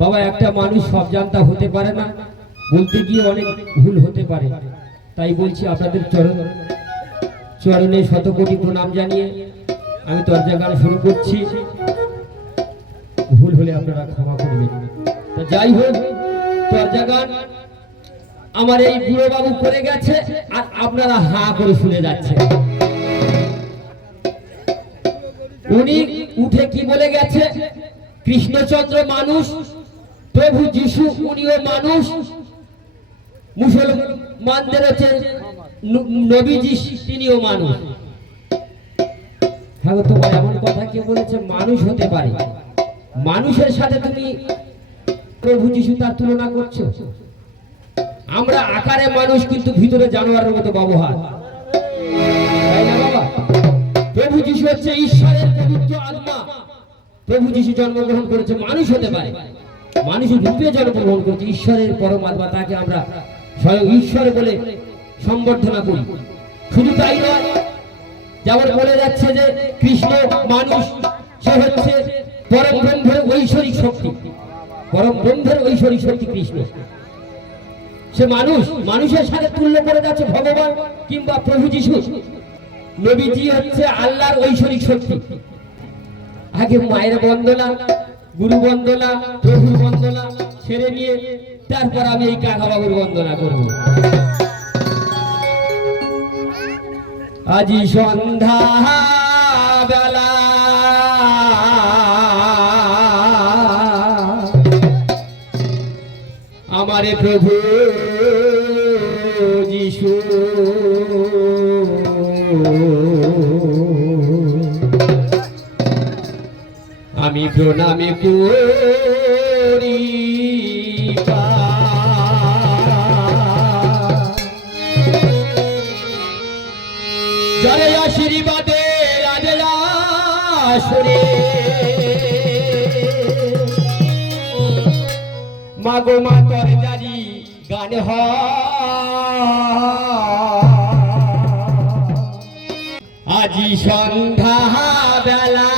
বাবা, একটা মানুষ সব জানতা হতে পারে না, বলতে গিয়ে অনেক ভুল হতে পারে। তাই বলছি আপনাদের চরণ, চরণে শত কোটি প্রণাম জানিয়ে আমি দরজা গান শুরু করছি। ভুল হলে আপনারা ক্ষমা করবেন। তা যাই হোক দরজা গান আমার এই বুড়ো বাবু করে গেছে আর আপনারা হা করে শুনে যাচ্ছে। উনি উঠে কি বলে গেছে? কৃষ্ণচন্দ্র মানুষ প্রভু যিশু, উনিও মানুষ। মুসলমানদের হচ্ছে ন- নবীজি তিনিও মানুষ। হ্যাঁ তোমার এমন কথা কে বলেছে, মানুষ হতে পারে। মানুষের সাথে তুমি প্রভু যিশু তার তুলনা করছ? আমরা আকারে মানুষ, কিন্তু ভিতরে জানোয়ারের মতো ব্যবহার। প্রভু যিশু হচ্ছে ঈশ্বরের পবিত্র আত্মা। প্রভু যিশু জন্মগ্রহণ করেছে, মানুষ হতে পারে। মানুষের রূপে জন্মগ্রহণ করেছে, ঈশ্বরের পরমাত্মা, তাকে আমরা স্বয়ং ঈশ্বর বলে সম্বর্ধনা করি। শুধু তাই নয়, যেমন বলে যাচ্ছে যে কৃষ্ণ মানুষ, সে হচ্ছে পরম ব্রহ্মের ঐশ্বরিক শক্তি। পরম ব্রহ্মের ঐশ্বরিক শক্তি কৃষ্ণ। সে মানুষ, মানুষের সাথে তুল্য করে যাচ্ছে ভগবান কিংবা প্রভু যিশু। নবীজি হচ্ছে আল্লাহর ঐশ্বরিক শক্তি। আগে মায়ের বন্দনা গুরু বন্দনা, প্রভু বন্দনা, ছেড়ে নিয়ে তারপর আমি এই কাকা বাবুর বন্দনা করব। আজি সন্ধ্যা বেলা। আমারে প্রভু যিশু আমি প্রণামে করি। আশীর্বাদে রাজরাসরে মাগো মা তোর জারি গান আজি সন্ধ্যা বেলা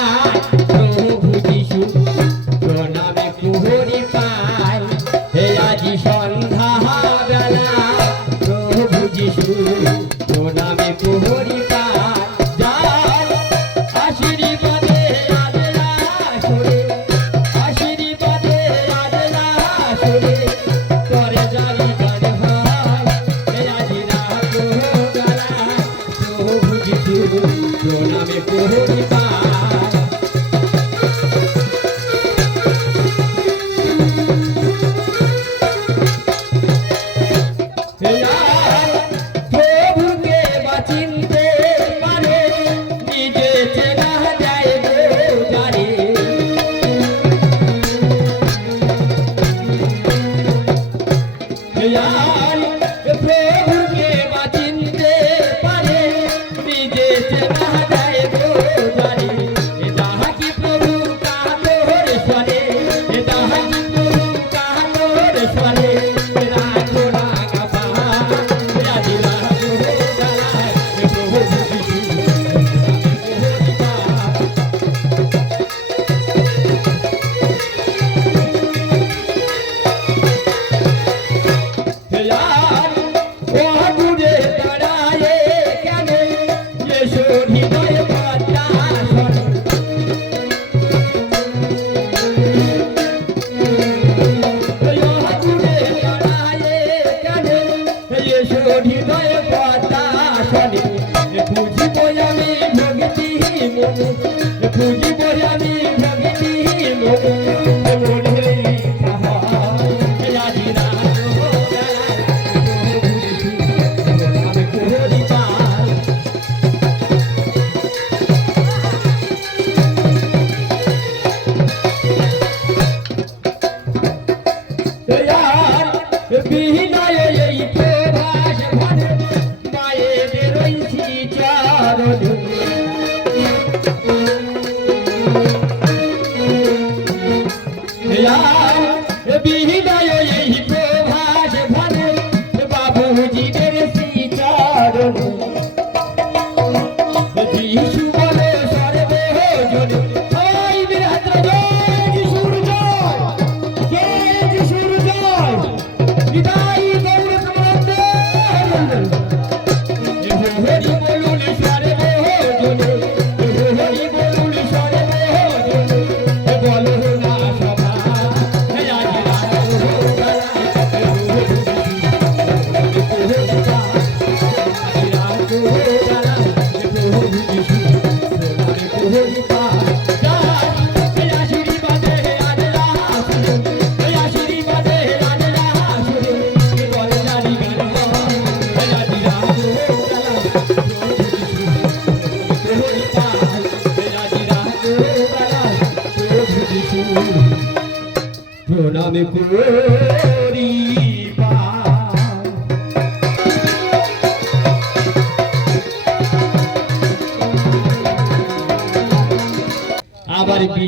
মনে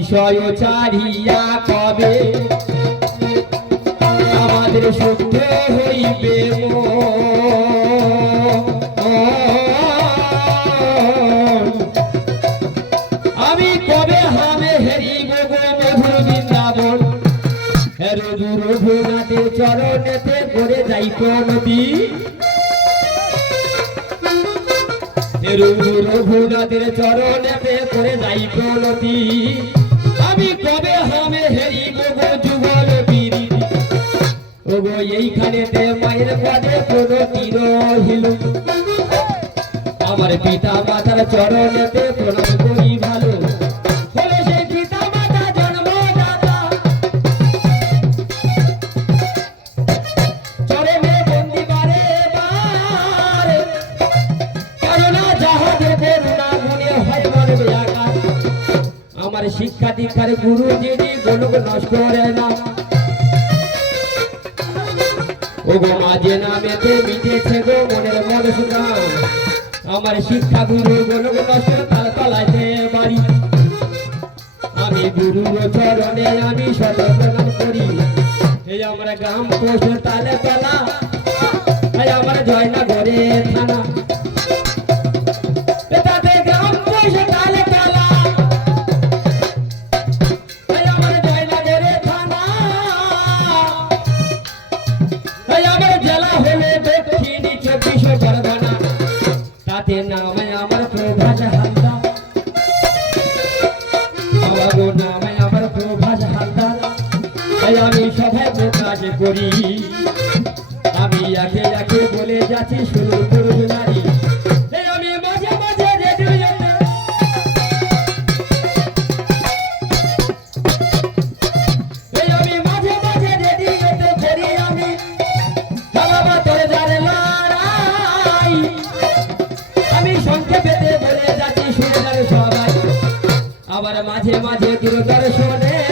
বিষয় চারিয়া কবে? আমাদের শুদ্ধ হইবে আমি কবে হামে হেরিব গো মধুর বৃন্দাবন? রঘু রঘুনাথের চরণেতে করে যাই নদী। রঘু রঘুনাথের চরণেতে করে যাই নদী। আমি কবে হামে হেরিব যুগল বীর? ওগো এইখানেতে মায়ের পদে কোনো তীর হিল। আমার পিতা মাতার চরণেতে প্রণাম করি। গুরু আমার শিক্ষা গুরু গোলক নষ্ট বাড়ি। আমি গুরুর চরণে আমি শত করি। এই আমরা গ্রাম পোস্ট তালে তলা আমার জয়নগরে থানা। তাতে নামে আমার প্রভাস হালদার। আমার নামে আমার প্রভাস হালদার। তাই আমি সবাই কাজ করি। আমি একে একে বলে যাচ্ছি শুরু করুন নারী। আবার মাঝে মাঝে দূরদর্শনে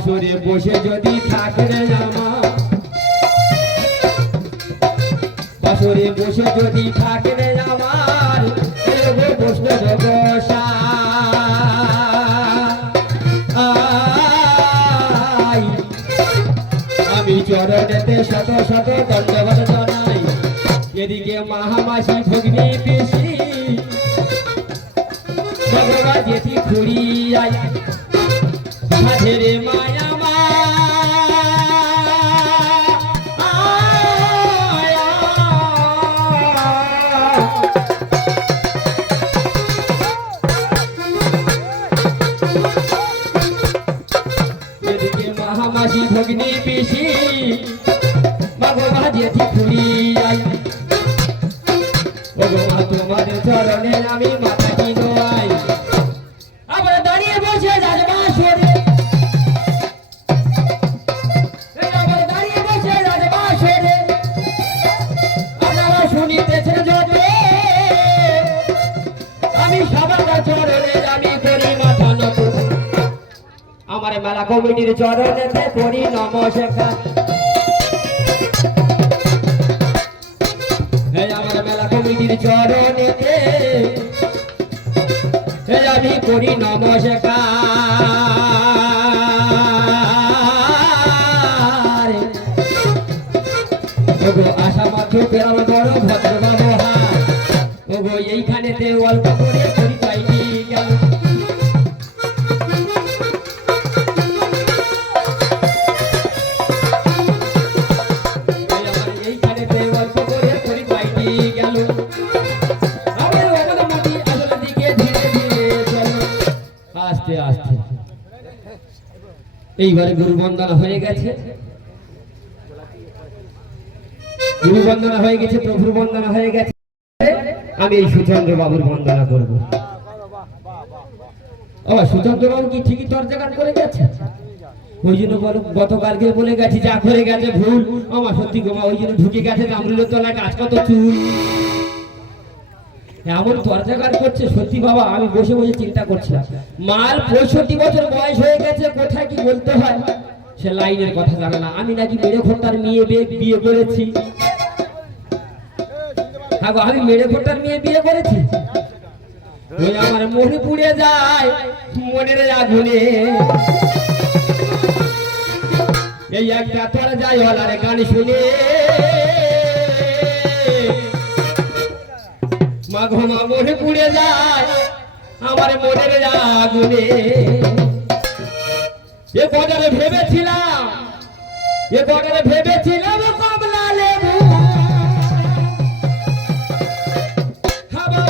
বাসরে বসে যদি থাকলে আমার বাসরে বসে যদি থাকলে আমার আমি চরণেতে শত শত দণ্ডবত জানাই। এদিকে মহামাসি ভগ্নি পিসি। ভগবা যেটি ভগ্নি পিসি ভগবা যেটি খুড়িয়াই কমিটির চরণেতে করি নমস্কার আমি করি নমস্কার আশা মাত্র বড় ভদ্র ব্যবহার। অল্প করে এইবারে গুরু বন্দনা হয়ে গেছে। গুরু বন্দনা হয়ে গেছে, প্রভুর বন্দনা হয়ে গেছে। আমি এই সুচন্দ্র বাবুর বন্দনা করব। ও সুচন্দ্র বাবু কি ঠিকই তর্জাগান করে গেছে? ওই জন্য গতকালকে বলে গেছি, যা করে গেছে ভুল। আমার সত্যি গোমা ওই জন্য ঢুকে গেছে কামরুলের তলায় কাজ কত চুল। এমন তর্জাগার করছে, সত্যি বাবা, আমি বসে বসে চিন্তা করছিলাম। মাল পঁয়ষট্টি বছর বয়স হয়ে গেছে, কোথায় কি বলতে হয়? সে লাইনের কথা জানে না। আমি নাকি মেরে ঘোটার মেয়ে বিয়ে করেছি। হ্যাঁ আমি মেরে ঘোটার মেয়ে বিয়ে করেছি। ওই আমার মনে পুড়ে যায়, মনের আগুনে। এই একটা তোর যাই ওলার গান শুনে মাঘ মা মনে পুড়ে যায়, আমার মনের আগুনে। এ কটারে ভেবেছিলাম, এ কটারে ভেবেছিলাম কমলা লেবু। বাবা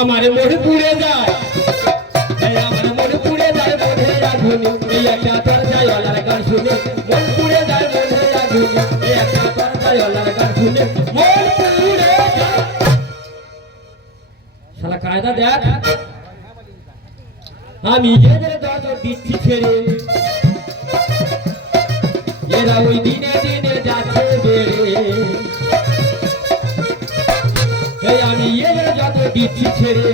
আমার মনে পুড়ে যায় আমার মনে পুড়ে যায় মনে আগুনে। একটা তোর যায় গান শুনে মন পুড়ে যায় মনে আগুনে। একটা শালা কায়দা দেখ। আমি এদের দর দিচ্ছি ছেড়ে। এরা ওই দিনে দিনে যাচ্ছে বেড়ে। আমি এদের যত দিচ্ছি ছেড়ে।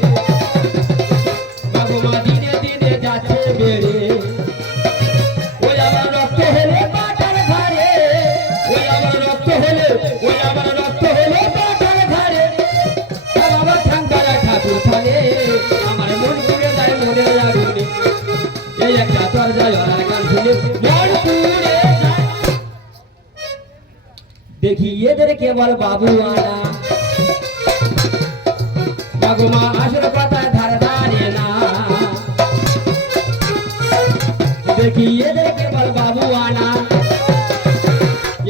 থানে আমার মন দেখি এদের কেবল বাবু আনা মা আসল পাতায় ধারে ধারে না। দেখি এদের কেবল বাবু আনা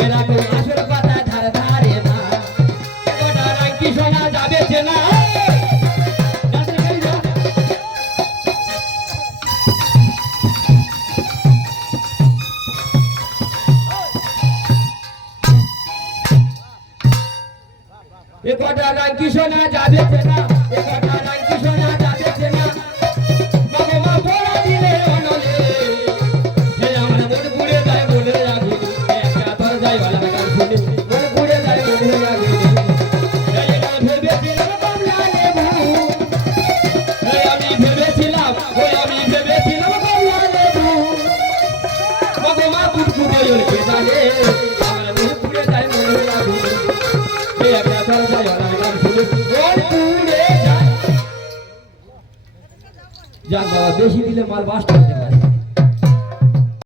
এরকম আসল পাতায় ধারে ধারে না। রাঙ্কি শোনা যাবে না বেশি দিলে মাল বাস